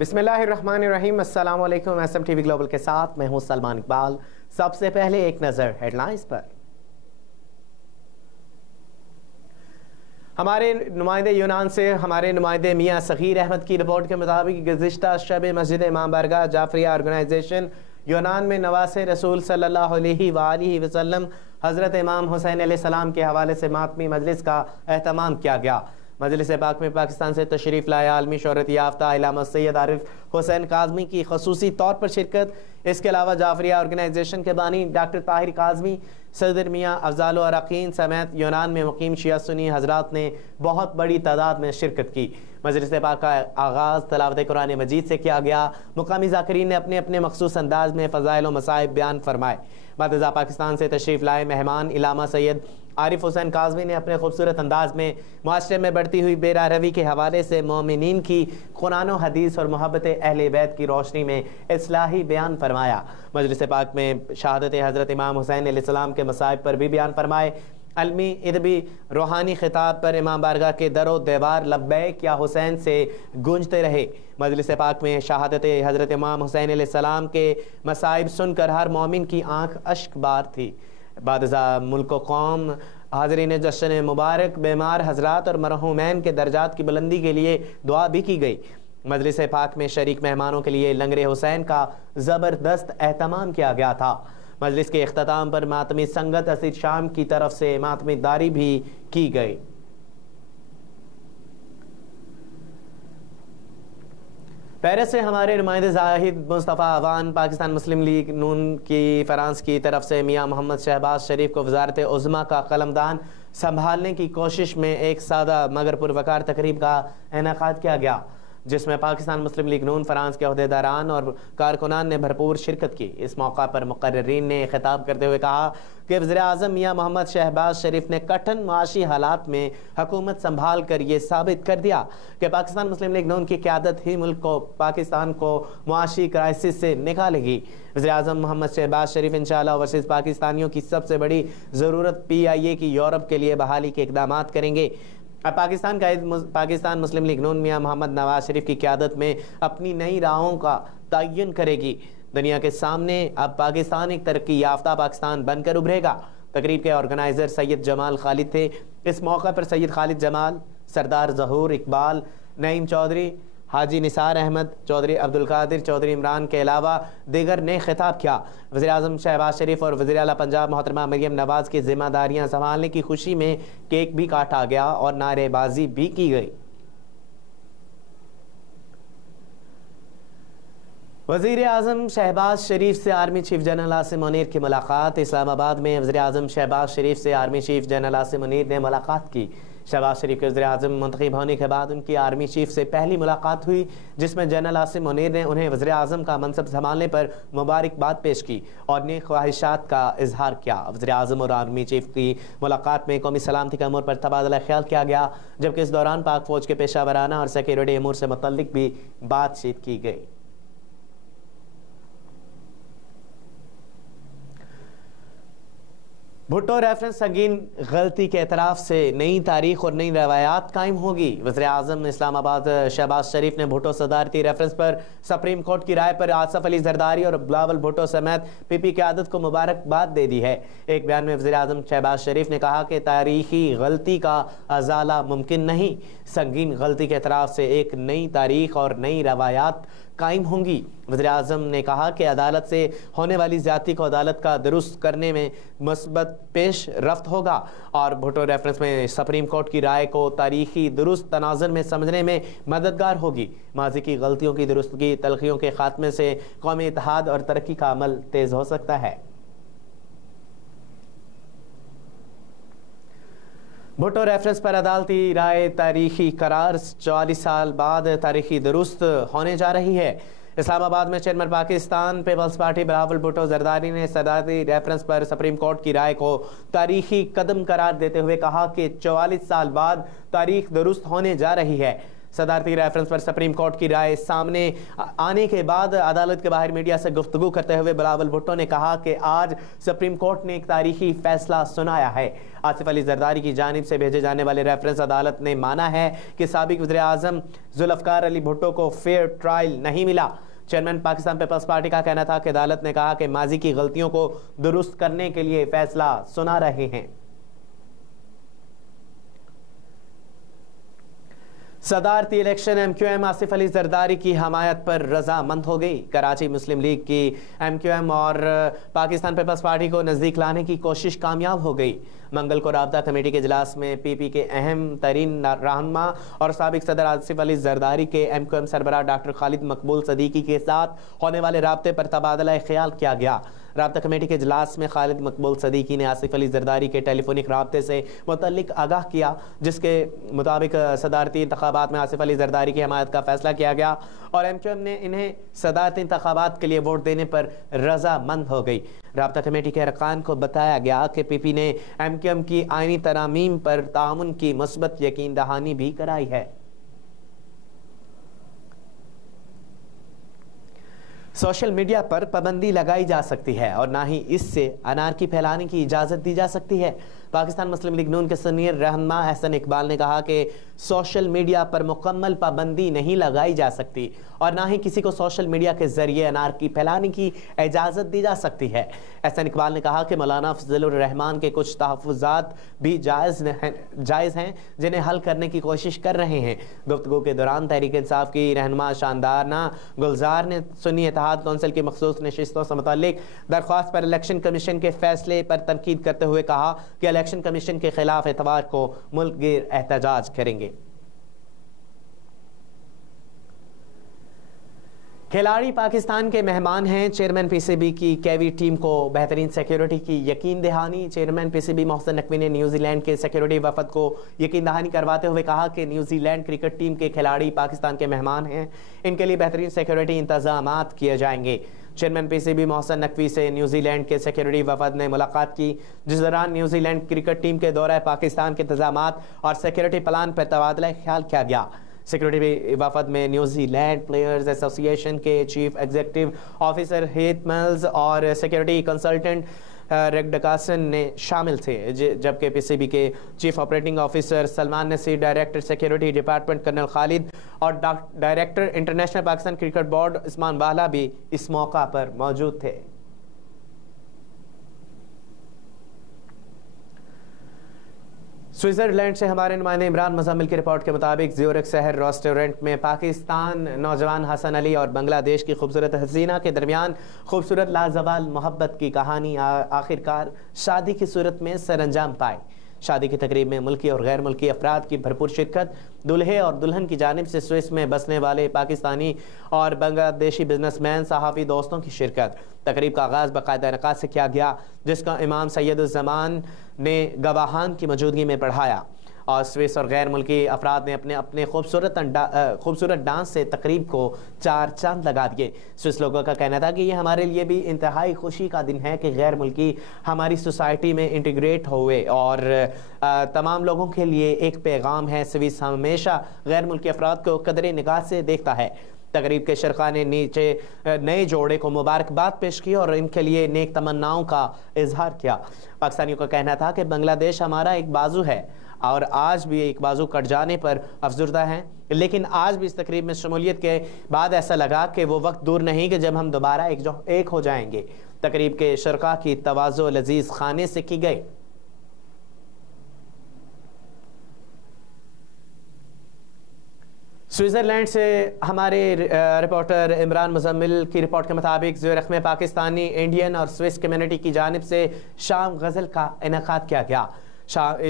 بسم اللہ الرحمن الرحیم۔ السلام علیکم۔ S M T V global کے ساتھ میں ہوں سلمان اقبال۔ سب سے پہلے ایک نظر ہیڈ لائنز پر۔ ہمارے نمائندے یونان سے ہمارے نمائندے میاں صغیر احمد کی رپورٹ کے مطابق گزشتہ شب مسجد امام بارگاہ جعفریہ آرگنائزیشن یونان میں نواسِ رسول صلی اللہ علیہ وآلہ وسلم حضرت امام حسین علیہ السلام کے حوالے سے ماتمی مجلس کا اہتمام کیا گیا۔ مجلس پاک میں پاکستان سے تشریف لائے عالمی شہرت یافتہ علامہ سید عارف حسین کاظمی کی خصوصی طور پر شرکت۔ اس کے علاوہ جعفریہ آرگنائزیشن کے بانی ڈاکٹر طاہر کاظمی، صدر میاں افضال اراقین سمیت یونان میں مقیم شیعہ سنی حضرات نے بہت بڑی تعداد میں شرکت کی۔ مجلس پاک کا آغاز تلاوت قرآن مجید سے کیا گیا۔ مقامی ذاکرین نے اپنے اپنے مخصوص انداز میں فضائل و مصائب بیان فرمائے۔ بعد ازاں پاکستان سے تشریف لائے مہمان علامہ سید عارف حسین کاظمی نے اپنے خوبصورت انداز میں معاشرے میں بڑھتی ہوئی بے راہ کے حوالے سے مومنین کی قرآن و حدیث اور محبت اہل بیت کی روشنی میں اصلاحی بیان فرمایا۔ مجلس پاک میں شہادت حضرت امام حسین علیہ السلام کے مصائب پر بھی بیان فرمائے۔ علمی ادبی روحانی خطاب پر امام بارگاہ کے در و دیوار لبیک یا حسین سے گونجتے رہے۔ مجلس پاک میں شہادت حضرت امام حسین علیہ السلام کے مصائب سن کر ہر مومن کی آنکھ اشک بار تھی۔ بعد ازاں ملک و قوم حاضرین جشن مبارک بیمار حضرات اور مرحومین کے درجات کی بلندی کے لیے دعا بھی کی گئی۔ مجلس پاک میں شریک مہمانوں کے لیے لنگر حسین کا زبردست اہتمام کیا گیا تھا۔ مجلس کے اختتام پر ماتمی سنگت اسید شام کی طرف سے ماتمی داری بھی کی گئی۔ پیرس سے ہمارے نمائندے زاہد مصطفیٰ عوان پاکستان مسلم لیگ نون کی فرانس کی طرف سے میاں محمد شہباز شریف کو وزارت عظمیٰ کا قلمدان سنبھالنے کی کوشش میں ایک سادہ مگر پروقار تقریب کا انعقاد کیا گیا، جس میں پاکستان مسلم لیگ نون فرانس کے عہدیداران اور کارکنان نے بھرپور شرکت کی۔ اس موقع پر مقررین نے خطاب کرتے ہوئے کہا کہ وزیر اعظم میاں محمد شہباز شریف نے کٹھن معاشی حالات میں حکومت سنبھال کر یہ ثابت کر دیا کہ پاکستان مسلم لیگ نون کی قیادت ہی ملک کو پاکستان کو معاشی کرائسس سے نکالے گی۔ وزیر اعظم محمد شہباز شریف انشاءاللہ اوورسیز پاکستانیوں کی سب سے بڑی ضرورت PIA کی یورپ کے لیے بحالی کے اقدامات کریں گے۔ اب پاکستان مسلم لیگ نون میاں محمد نواز شریف کی قیادت میں اپنی نئی راہوں کا تعین کرے گی۔ دنیا کے سامنے اب پاکستان ایک ترقی یافتہ پاکستان بن کر ابھرے گا۔ تقریب کے آرگنائزر سید جمال خالد تھے۔ اس موقع پر سید خالد جمال، سردار ظہور اقبال، نعیم چودھری، حاجی نثار احمد، چودھری عبدالقادر، چودھری عمران کے علاوہ دیگر نے خطاب کیا۔ وزیر اعظم شہباز شریف اور وزیر اعلیٰ پنجاب محترمہ مریم نواز کی ذمہ داریاں سنبھالنے کی خوشی میں کیک بھی کاٹا گیا اور نعرے بازی بھی کی گئی۔ وزیر اعظم شہباز شریف سے army chief general Asim Munir کی ملاقات۔ اسلام آباد میں وزیر اعظم شہباز شریف سے army chief general Asim Munir نے ملاقات کی۔ شہباز شریف کے وزیر اعظم منتخب ہونے کے بعد ان کی آرمی چیف سے پہلی ملاقات ہوئی، جس میں جنرل عاصم منیر نے انہیں وزیر اعظم کا منصب سنبھالنے پر مبارکباد پیش کی اور نیک خواہشات کا اظہار کیا۔ وزیر اعظم اور آرمی چیف کی ملاقات میں قومی سلامتی کے امور پر تبادلہ خیال کیا گیا، جبکہ اس دوران پاک فوج کے پیشہ ورانہ اور سیکیورٹی امور سے متعلق بھی بات چیت کی گئی۔ بھٹو ریفرنس سنگین غلطی کے اعتراف سے نئی تاریخ اور نئی روایات قائم ہوگی۔ وزیر اعظم اسلام آباد شہباز شریف نے بھٹو صدارتی ریفرنس پر سپریم کورٹ کی رائے پر آصف علی زرداری اور بلاول بھٹو سمیت PP قیادت کو مبارکباد دے دی ہے۔ ایک بیان میں وزیر اعظم شہباز شریف نے کہا کہ تاریخی غلطی کا ازالہ ممکن نہیں، سنگین غلطی کے اعتراف سے ایک نئی تاریخ اور نئی روایات قائم ہوں گی۔ وزیر اعظم نے کہا کہ عدالت سے ہونے والی زیادتی کو عدالت کا درست کرنے میں مثبت پیش رفت ہوگا اور بھٹو ریفرنس میں سپریم کورٹ کی رائے کو تاریخی درست تناظر میں سمجھنے میں مددگار ہوگی۔ ماضی کی غلطیوں کی درستگی، تلخیوں کے خاتمے سے قومی اتحاد اور ترقی کا عمل تیز ہو سکتا ہے۔ بھٹو ریفرنس پر عدالتی رائے تاریخی قرار 44 سال بعد تاریخی درست ہونے جا رہی ہے۔ اسلام آباد میں چیئرمین پاکستان پیپلز پارٹی بلاول بھٹو زرداری نے صدارتی ریفرنس پر سپریم کورٹ کی رائے کو تاریخی قدم قرار دیتے ہوئے کہا کہ 44 سال بعد تاریخ درست ہونے جا رہی ہے۔ صدارتی ریفرنس پر سپریم کورٹ کی رائے سامنے آنے کے بعد عدالت کے باہر میڈیا سے گفتگو کرتے ہوئے بلاول بھٹو نے کہا کہ آج سپریم کورٹ نے ایک تاریخی فیصلہ سنایا ہے۔ آصف علی زرداری کی جانب سے بھیجے جانے والے ریفرنس عدالت نے مانا ہے کہ سابق وزیر اعظم ذوالفقار علی بھٹو کو فیئر ٹرائل نہیں ملا۔ چیئرمین پاکستان پیپلز پارٹی کا کہنا تھا کہ عدالت نے کہا کہ ماضی کی غلطیوں کو درست کرنے کے لیے فیصلہ سنا رہے ہیں۔ صدارتی election M Q M Asif Ali Zardari کی حمایت پر رضامند ہو گئی۔ کراچی مسلم لیگ کی ایم کیو ایم اور پاکستان پیپلز پارٹی کو نزدیک لانے کی کوشش کامیاب ہو گئی۔ منگل کو رابطہ کمیٹی کے اجلاس میں پی پی کے اہم ترین رہنما اور سابق صدر آصف علی زرداری کے ایم کیو ایم سربراہ ڈاکٹر خالد مقبول صدیقی کے ساتھ ہونے والے رابطے پر تبادلہ خیال کیا گیا۔ رابطہ کمیٹی کے اجلاس میں خالد مقبول صدیقی نے آصف علی زرداری کے ٹیلی فونک رابطے سے متعلق آگاہ کیا، جس کے مطابق صدارتی انتخابات میں آصف علی زرداری کی حمایت کا فیصلہ کیا گیا اور ایم کیو ایم نے انہیں صدارتی انتخابات کے لیے ووٹ دینے پر رضامند ہو گئی۔ رابطہ کمیٹی کے ارکان کو بتایا گیا کہ پی پی نے ایم کیو ایم کی آئینی ترامیم پر تعاون کی مثبت یقین دہانی بھی کرائی ہے۔ سوشل میڈیا پر پابندی لگائی جا سکتی ہے اور نہ ہی اس سے انارکی پھیلانے کی اجازت دی جا سکتی ہے۔ پاکستان مسلم لیگ نون کے سینئر رہنما احسن اقبال نے کہا کہ سوشل میڈیا پر مکمل پابندی نہیں لگائی جا سکتی اور نہ ہی کسی کو سوشل میڈیا کے ذریعے انارکی پھیلانے کی اجازت دی جا سکتی ہے۔ احسن اقبال نے کہا کہ مولانا فضل الرحمان کے کچھ تحفظات بھی جائز ہیں جنہیں حل کرنے کی کوشش کر رہے ہیں۔ گفتگو کے دوران تحریک انصاف کی رہنما شاندارنا گلزار نے سنی اتحاد کونسل کی مخصوص نشستوں سے متعلق درخواست پر الیکشن کمیشن کے فیصلے پر تنقید کرتے ہوئے کہا کہ الیکشن کمیشن کے خلاف اتوار کو ملک گیر احتجاج کریں گے۔ کھلاڑی پاکستان کے مہمان ہیں۔ چیئرمین پی سی بی کی کیوی ٹیم کو بہترین سیکیورٹی کی یقین دہانی۔ Chairman P C be Mohsin Naqvi نے نیوزی لینڈ کے سیکیورٹی وفد کو یقین دہانی کرواتے ہوئے کہا کہ نیوزی لینڈ کرکٹ ٹیم کے کھلاڑی پاکستان کے مہمان ہیں، ان کے لیے بہترین سیکیورٹی انتظامات کیے جائیں گے۔ Chairman P C be Mohsin Naqvi سے نیوزی لینڈ کے سیکیورٹی وفد نے ملاقات کی، جس دوران نیوزی لینڈ کرکٹ ٹیم کے دورہ پاکستان کے انتظامات اور سیکیورٹی پلان پر تبادلہ خیال کیا گیا۔ سیکیورٹی وفد میں New Zealand players association کے chief executive officer Heath Mills اور سیکیورٹی کنسلٹنٹ ریک ڈکاسن نے شامل تھے، جبکہ پی سی بی کے chief operating officer Salman Naseer, director security department colonel Khalid اور director international Pakistan cricket board Usman Wahla بھی اس موقع پر موجود تھے۔ سوئٹزرلینڈ سے ہمارے نمائندے عمران مزمل کی رپورٹ کے مطابق زیورخ شہر ریسٹورنٹ میں پاکستان نوجوان حسن علی اور بنگلہ دیش کی خوبصورت حسینہ کے درمیان خوبصورت لازوال محبت کی کہانی آخرکار شادی کی صورت میں سر انجام پائی۔ شادی کی تقریب میں ملکی اور غیر ملکی افراد کی بھرپور شرکت، دلہے اور دلہن کی جانب سے سوئس میں بسنے والے پاکستانی اور بنگلہ دیشی بزنس مین صحافی دوستوں کی شرکت۔ تقریب کا آغاز باقاعدہ انعقاد سے کیا گیا، جس کا امام سید الزمان نے گواہان کی موجودگی میں پڑھایا اور سوئس اور غیر ملکی افراد نے اپنے خوبصورت ڈانس سے تقریب کو چار چاند لگا دیے۔ سوئس لوگوں کا کہنا تھا کہ یہ ہمارے لیے بھی انتہائی خوشی کا دن ہے کہ غیر ملکی ہماری سوسائٹی میں انٹیگریٹ ہوئے اور تمام لوگوں کے لیے ایک پیغام ہے۔ سوئس ہمیشہ غیر ملکی افراد کو قدر نگاہ سے دیکھتا ہے۔ تقریب کے شرکاء نے نئے جوڑے کو مبارکباد پیش کی اور ان کے لیے نیک تمناؤں کا اظہار کیا۔ پاکستانیوں کا کہنا تھا کہ بنگلہ دیش ہمارا ایک بازو ہے اور آج بھی ایک بازو کٹ جانے پر افسردہ ہیں، لیکن آج بھی اس تقریب میں شمولیت کے بعد ایسا لگا کہ وہ وقت دور نہیں کہ جب ہم دوبارہ ایک ہو جائیں گے۔ تقریب کے شرکاء کی تواضع لذیذ خانے سے کی گئی۔ سوئٹزرلینڈ سے ہمارے رپورٹر عمران مزمل کی رپورٹ کے مطابق زیورخ میں پاکستانی، انڈین اور سوئس کمیونٹی کی جانب سے شام غزل کا انعقاد کیا گیا۔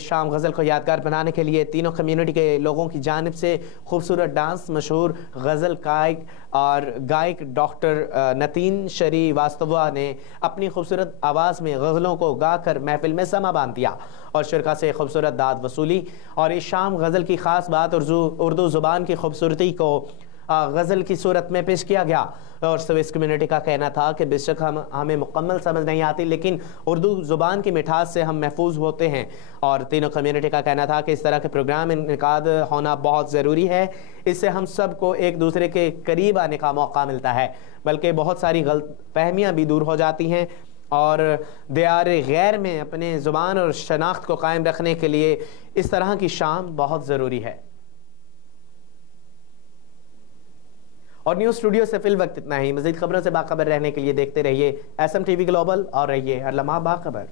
شام غزل کو یادگار بنانے کے لیے تینوں کمیونٹی کے لوگوں کی جانب سے خوبصورت ڈانس، مشہور غزل گائک ڈاکٹر نتین شری واستوا نے اپنی خوبصورت آواز میں غزلوں کو گا کر محفل میں سما باندھ دیا اور شرکا سے خوبصورت داد وصولی۔ اور اس شام غزل کی خاص بات اردو زبان کی خوبصورتی کو غزل کی صورت میں پیش کیا گیا، اور سویس کمیونٹی کا کہنا تھا کہ بے شک ہمیں مکمل سمجھ نہیں آتی لیکن اردو زبان کی مٹھاس سے ہم محفوظ ہوتے ہیں، اور تینوں کمیونٹی کا کہنا تھا کہ اس طرح کے پروگرام انعقاد ہونا بہت ضروری ہے، اس سے ہم سب کو ایک دوسرے کے قریب آنے کا موقع ملتا ہے، بلکہ بہت ساری غلط فہمیاں بھی دور ہو جاتی ہیں، اور دیار غیر میں اپنے زبان اور شناخت کو قائم رکھنے کے لیے اس طرح کی شام بہت ضروری ہے۔ اور نیوز اسٹوڈیو سے فی الوقت اتنا ہی۔ مزید خبروں سے باخبر رہنے کے لیے دیکھتے رہیے S M T V global اور رہیے ہر لمحہ باخبر۔